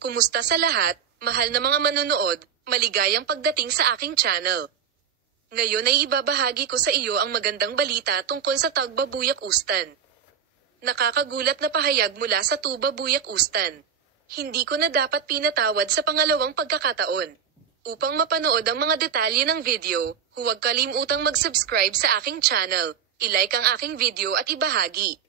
Kumusta sa lahat, mahal na mga manonood, maligayang pagdating sa aking channel. Ngayon ay ibabahagi ko sa iyo ang magandang balita tungkol sa Tagbabuyak Ustan. Nakakagulat na pahayag mula sa Tubabuyak Ustan. Hindi ko na dapat pinatawad sa pangalawang pagkakataon. Upang mapanood ang mga detalye ng video, huwag kalimutang mag-subscribe sa aking channel, i-like ang aking video at ibahagi.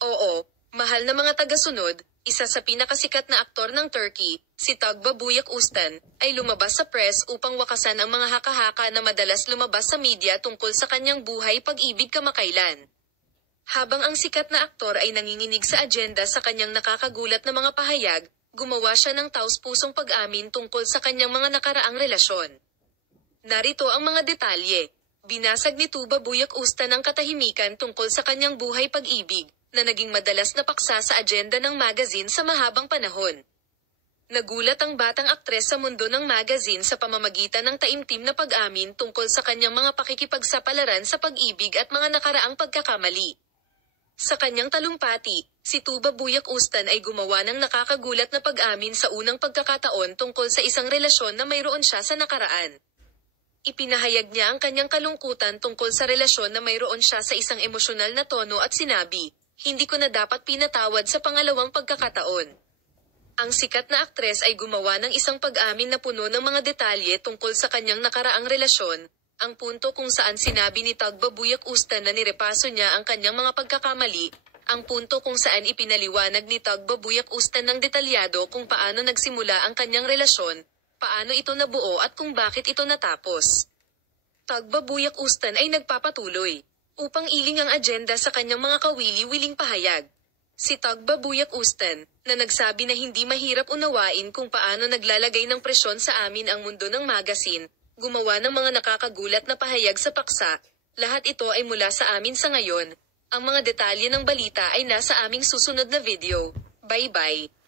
Oo, mahal na mga tagasunod, isa sa pinakasikat na aktor ng Turkey, si Tagbabuyak Ustan, ay lumabas sa press upang wakasan ang mga haka-haka na madalas lumabas sa media tungkol sa kanyang buhay pag-ibig kamakailan. Habang ang sikat na aktor ay nanginginig sa agenda sa kanyang nakakagulat na mga pahayag, gumawa siya ng taos-pusong pag-amin tungkol sa kanyang mga nakaraang relasyon. Narito ang mga detalye. Binasag ni Tubabuyak Ustan ang katahimikan tungkol sa kanyang buhay pag-ibig, na naging madalas na paksa sa agenda ng magazine sa mahabang panahon. Nagulat ang batang aktres sa mundo ng magazine sa pamamagitan ng taimtim na pag-amin tungkol sa kanyang mga pakikipagsapalaran sa pag-ibig at mga nakaraang pagkakamali. Sa kanyang talumpati, si Tubabuyak Ustan ay gumawa ng nakakagulat na pag-amin sa unang pagkakataon tungkol sa isang relasyon na mayroon siya sa nakaraan. Ipinahayag niya ang kanyang kalungkutan tungkol sa relasyon na mayroon siya sa isang emosyonal na tono at sinabi, "Hindi ko na dapat pinatawad sa pangalawang pagkakataon." Ang sikat na aktres ay gumawa ng isang pag-amin na puno ng mga detalye tungkol sa kanyang nakaraang relasyon, ang punto kung saan sinabi ni Tagbabuyak Ustan na nirepaso niya ang kanyang mga pagkakamali, ang punto kung saan ipinaliwanag ni Tagbabuyak Ustan ng detalyado kung paano nagsimula ang kanyang relasyon, paano ito nabuo at kung bakit ito natapos. Tagbabuyak Ustan ay nagpapatuloy upang iling ang agenda sa kanyang mga kawili-wiling pahayag. Si Tagbabuyak Ustan, na nagsabi na hindi mahirap unawain kung paano naglalagay ng presyon sa amin ang mundo ng magazine, gumawa ng mga nakakagulat na pahayag sa paksa, lahat ito ay mula sa amin sa ngayon. Ang mga detalye ng balita ay nasa aming susunod na video. Bye-bye.